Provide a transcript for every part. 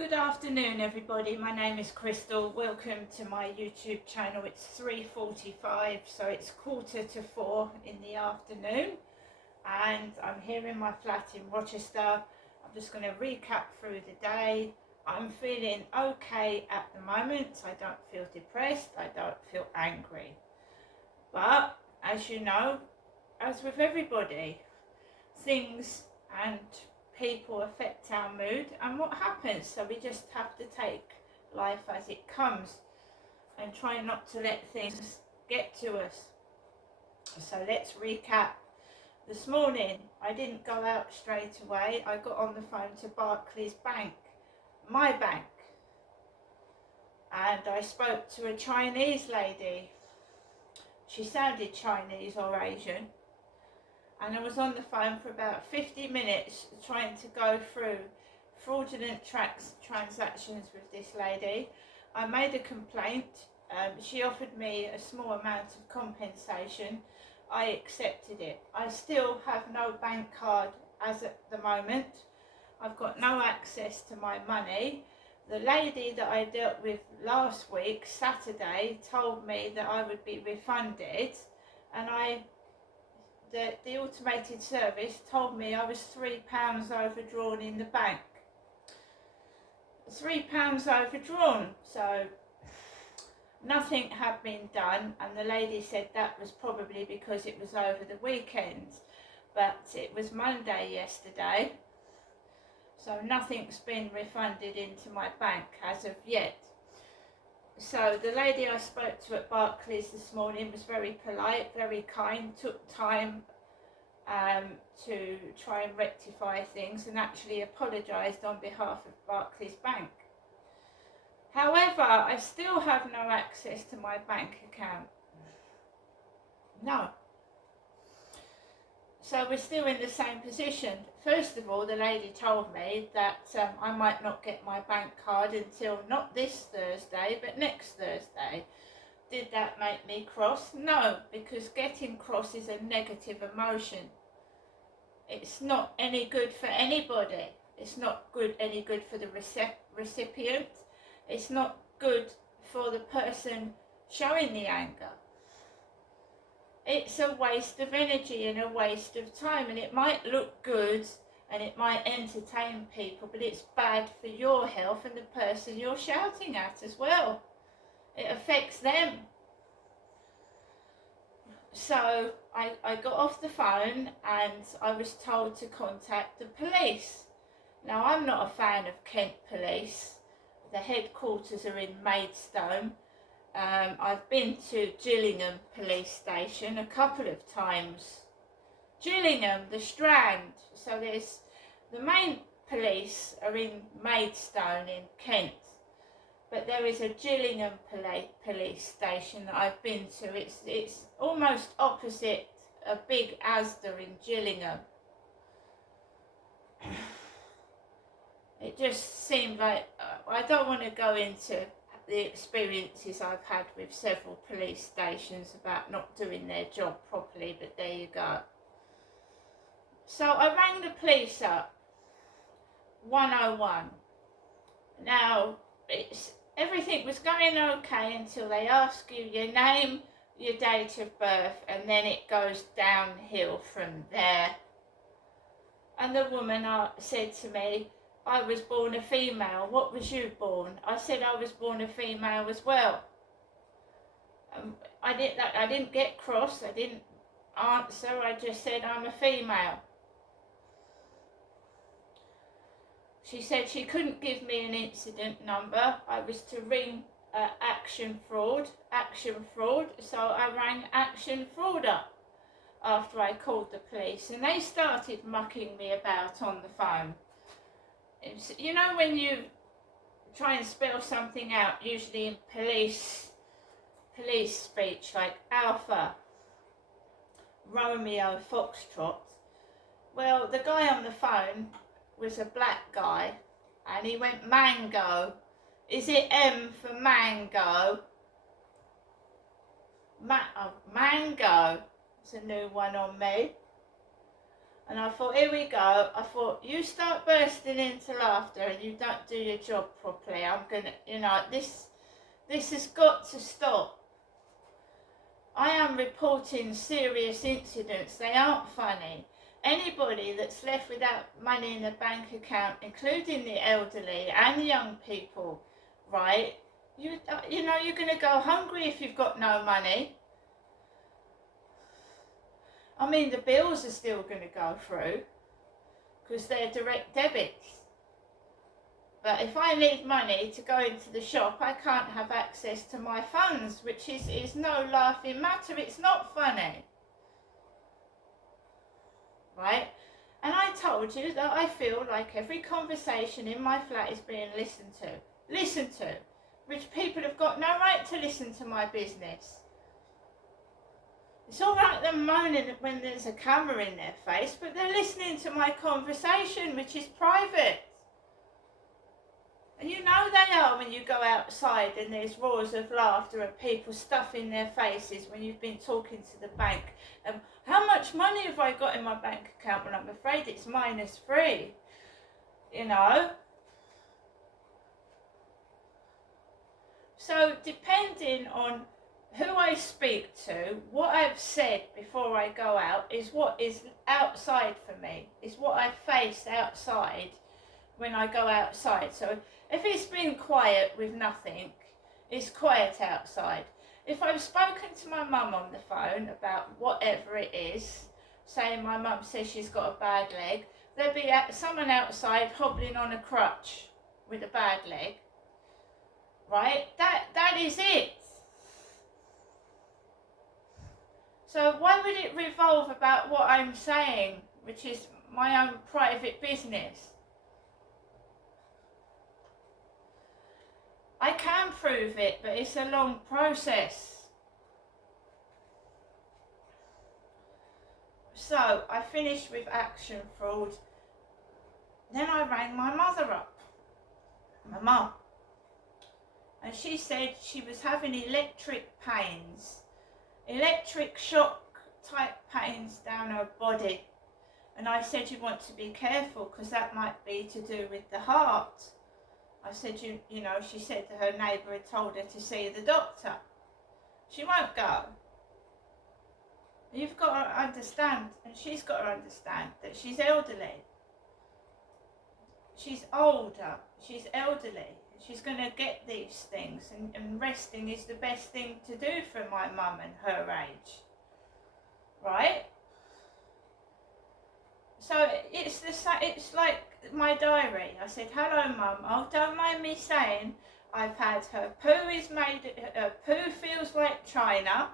Good afternoon everybody, my name is Crystal. Welcome to my YouTube channel. It's 3:45, so it's 3:45 in the afternoon and I'm here in my flat in Rochester. I'm just going to recap through the day. I'm feeling okay at the moment. I don't feel depressed, I don't feel angry. But as you know, as with everybody, things and people affect our mood and what happens, so we just have to take life as it comes and try not to let things get to us. So let's recap. This morning I didn't go out straight away. I got on the phone to Barclays Bank, my bank, and I spoke to a Chinese lady. She sounded Chinese or Asian, and I was on the phone for about 50 minutes trying to go through fraudulent transactions with this lady. I made a complaint. She offered me a small amount of compensation. I accepted it. I still have no bank card as at the moment. I've got no access to my money. The lady that I dealt with last week, Saturday, told me that I would be refunded, and the automated service told me I was £3 overdrawn in the bank. £3 overdrawn, so nothing had been done, and the lady said that was probably because it was over the weekend, but it was Monday yesterday, so nothing's been refunded into my bank as of yet. So the lady I spoke to at Barclays this morning was very polite, very kind, took time to try and rectify things and actually apologised on behalf of Barclays Bank. However, I still have no access to my bank account. No. So we're still in the same position. First of all, the lady told me that I might not get my bank card until not this Thursday, but next Thursday. Did that make me cross? No, because getting cross is a negative emotion. It's not any good for anybody. It's not any good for the recipient. It's not good for the person showing the anger. It's a waste of energy and a waste of time, and it might look good and it might entertain people, but it's bad for your health and the person you're shouting at as well. It affects them. So I got off the phone and I was told to contact the police. Now, I'm not a fan of Kent Police. The headquarters are in Maidstone. I've been to Gillingham Police Station a couple of times. Gillingham, the Strand. So there's the main police are in Maidstone in Kent, but there is a Gillingham police station that I've been to. It's almost opposite a big Asda in Gillingham. It just seemed like I don't want to go into the experiences I've had with several police stations about not doing their job properly, but there you go. So I rang the police up, 101. Now, everything was going okay until they ask you your name, your date of birth, and then it goes downhill from there. And the woman said to me, I was born a female. What was you born? I said I was born a female as well. I didn't get cross. I didn't answer. I just said I'm a female. She said she couldn't give me an incident number. I was to ring Action Fraud. So I rang Action Fraud up after I called the police, and they started mucking me about on the phone. You know, when you try and spell something out, usually in police speech, like Alpha, Romeo, Foxtrot. Well, the guy on the phone was a black guy, and he went mango. Is it M for mango? Mango. It's a new one on me. And I thought, here we go. I thought, you start bursting into laughter and you don't do your job properly. I'm gonna, this has got to stop. I am reporting serious incidents. They aren't funny. Anybody that's left without money in a bank account, including the elderly and the young people, right? You're going to go hungry if you've got no money. I mean, the bills are still going to go through because they're direct debits. But if I need money to go into the shop, I can't have access to my funds, which is no laughing matter. It's not funny. Right? And I told you that I feel like every conversation in my flat is being listened to, which people have got no right to listen to my business. It's all right them moaning when there's a camera in their face, but they're listening to my conversation, which is private. And you know they are when you go outside and there's roars of laughter and people stuffing their faces when you've been talking to the bank. How much money have I got in my bank account? Well, I'm afraid it's -3, So depending on who I speak to, what I've said before I go out is what is outside for me, is what I face outside when I go outside. So if it's been quiet with nothing, it's quiet outside. If I've spoken to my mum on the phone about whatever it is, saying my mum says she's got a bad leg, there'll be someone outside hobbling on a crutch with a bad leg, right? That is it. So why would it revolve about what I'm saying, which is my own private business? I can prove it, but it's a long process. So I finished with Action Fraud. Then I rang my mother up, my mum, and she said she was having electric shock type pains down her body. And I said, you want to be careful because that might be to do with the heart. I said, she said that her neighbour had told her to see the doctor. She won't go. You've got to understand, and she's got to understand, that she's elderly. She's older, she's elderly. She's going to get these things, and resting is the best thing to do for my mum and her age. Right? So it's like my diary. I said, hello mum, oh don't mind me saying I've had her poo feels like China.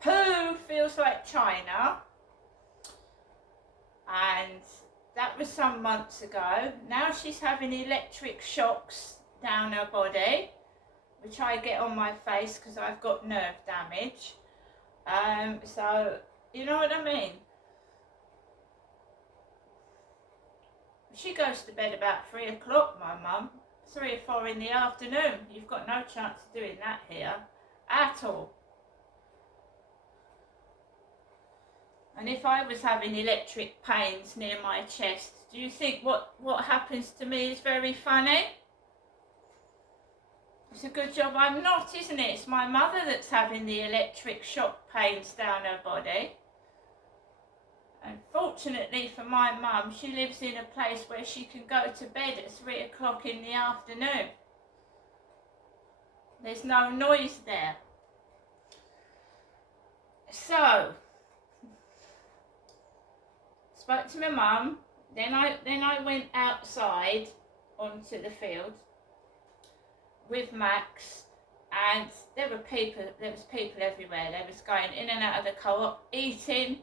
Poo feels like China. And that was some months ago. Now she's having electric shocks down her body, which I get on my face because I've got nerve damage. So, you know what I mean? She goes to bed about 3 o'clock, my mum. 3 or 4 in the afternoon. You've got no chance of doing that here at all. And if I was having electric pains near my chest, do you think what happens to me is very funny? It's a good job I'm not, isn't it? It's my mother that's having the electric shock pains down her body. And fortunately for my mum, she lives in a place where she can go to bed at 3 o'clock in the afternoon. There's no noise there. So, spoke to my mum, then I went outside onto the field with Max, and there was people everywhere. They was going in and out of the co-op, eating.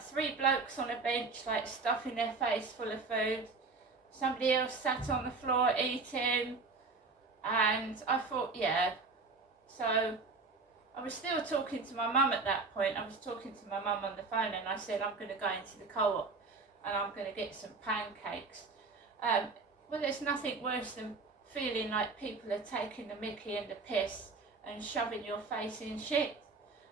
3 blokes on a bench, like stuffing their face full of food. Somebody else sat on the floor eating, and I thought, yeah. So I was still talking to my mum at that point. I was talking to my mum on the phone, and I said, I'm going to go into the co-op and I'm going to get some pancakes. Well, there's nothing worse than feeling like people are taking the mickey and the piss and shoving your face in shit.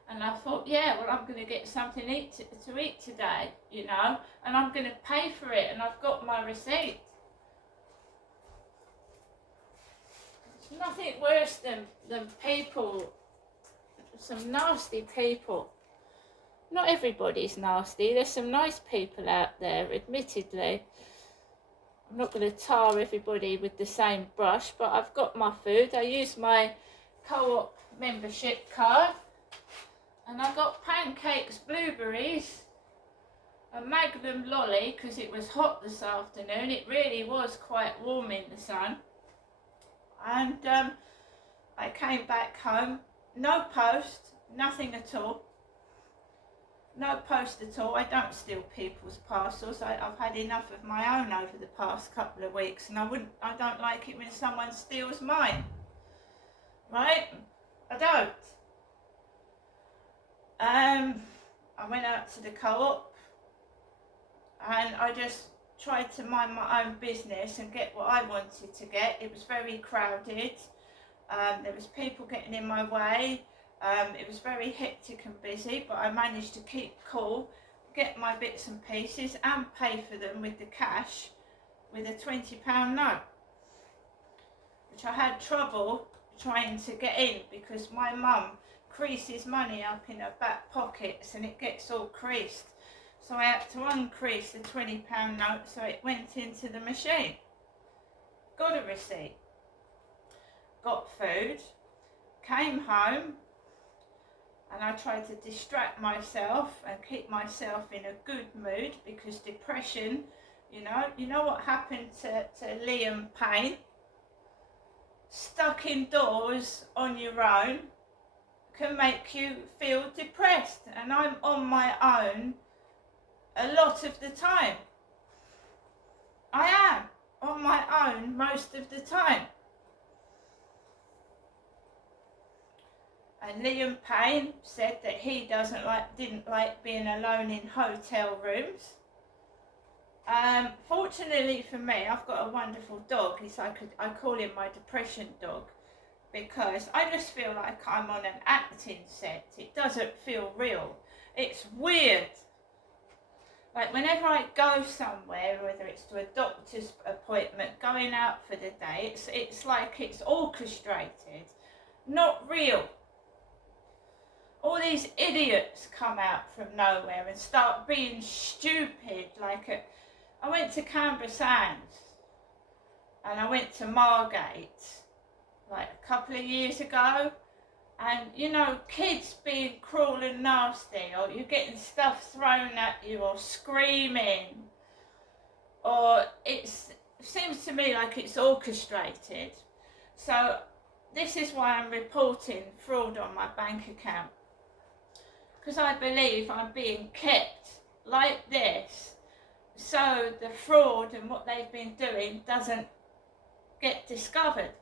And I thought, yeah, well, I'm going to get something to eat today, you know, and I'm going to pay for it, and I've got my receipt. There's nothing worse than people, some nasty people. Not everybody's nasty. There's some nice people out there, admittedly. I'm not going to tar everybody with the same brush, but I've got my food. I use my Co-op membership card, and I got pancakes, blueberries, a Magnum lolly because it was hot this afternoon. It really was quite warm in the sun. And I came back home, no post, nothing at all. No post at all. I don't steal people's parcels. I've had enough of my own over the past couple of weeks, and I don't like it when someone steals mine. Right? I don't. I went out to the Co-op, and I just tried to mind my own business and get what I wanted to get. It was very crowded. There was people getting in my way. It was very hectic and busy, but I managed to keep cool, get my bits and pieces and pay for them with the cash with a £20 note, which I had trouble trying to get in because my mum creases money up in her back pockets and it gets all creased. So I had to uncrease the £20 note so it went into the machine. Got a receipt, got food, came home, and I tried to distract myself and keep myself in a good mood because depression, you know what happened to Liam Payne? Stuck indoors on your own can make you feel depressed, and I'm on my own a lot of the time. I am on my own most of the time. And Liam Payne said that he didn't like being alone in hotel rooms. Fortunately for me, I've got a wonderful dog. I call him my depression dog because I just feel like I'm on an acting set. It doesn't feel real. It's weird. Like whenever I go somewhere, whether it's to a doctor's appointment, going out for the day, it's like it's orchestrated, not real. All these idiots come out from nowhere and start being stupid. I went to Canberra Sands and I went to Margate like a couple of years ago, and kids being cruel and nasty, or you're getting stuff thrown at you, or screaming, or it seems to me like it's orchestrated. So this is why I'm reporting fraud on my bank account. Because I believe I'm being kept like this so the fraud and what they've been doing doesn't get discovered.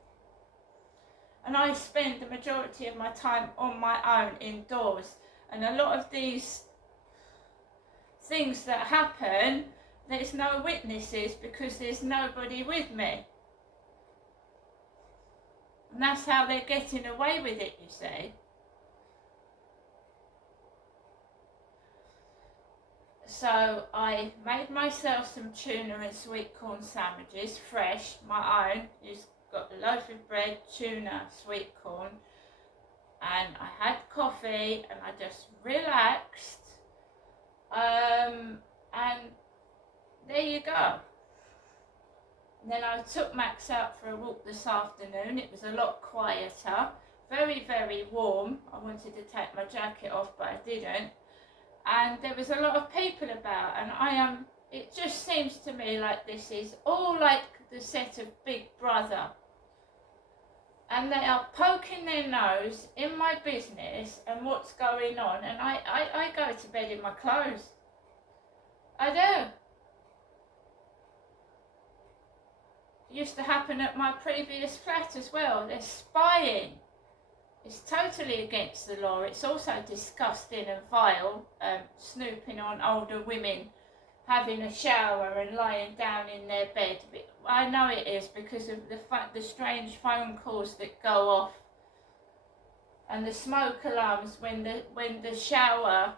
And I spend the majority of my time on my own indoors. And a lot of these things that happen, there's no witnesses because there's nobody with me. And that's how they're getting away with it, you see. So I made myself some tuna and sweet corn sandwiches, fresh, my own. Just got a loaf of bread, tuna, sweet corn, and I had coffee, and I just relaxed. And there you go. And then I took Max out for a walk this afternoon. It was a lot quieter, very, very warm. I wanted to take my jacket off, but I didn't. And there was a lot of people about, and it just seems to me like this is all like the set of Big Brother. And they are poking their nose in my business and what's going on, and I go to bed in my clothes. I do. It used to happen at my previous flat as well. They're spying. It's totally against the law. It's also disgusting and vile, snooping on older women, having a shower and lying down in their bed. I know it is because of the strange phone calls that go off and the smoke alarms when the shower,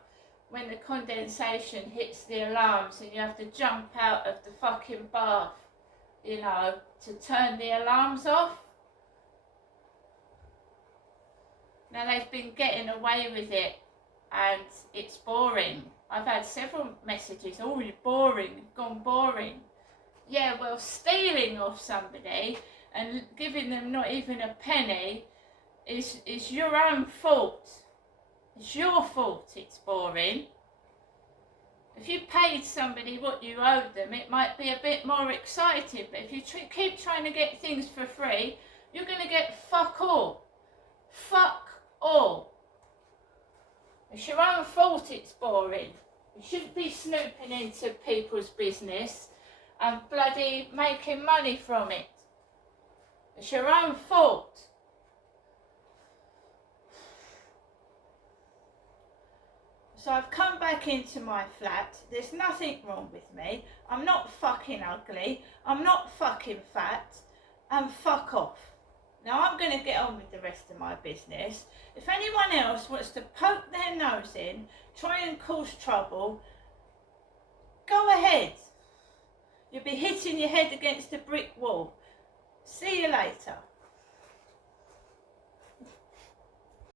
when the condensation hits the alarms and you have to jump out of the fucking bath, you know, to turn the alarms off. Now they've been getting away with it and it's boring. I've had several messages, oh, you're boring, you've gone boring. Yeah, well, stealing off somebody and giving them not even a penny is your own fault. It's your fault it's boring. If you paid somebody what you owed them, it might be a bit more exciting, but if you keep trying to get things for free, you're going to get fuck all. Fuck all. It's your own fault it's boring. You shouldn't be snooping into people's business and bloody making money from it. It's your own fault. So I've come back into my flat. There's nothing wrong with me. I'm not fucking ugly. I'm not fucking fat. And fuck off. Now I'm going to get on with the rest of my business. If anyone else wants to poke their nose in, try and cause trouble, go ahead. You'll be hitting your head against a brick wall. See you later.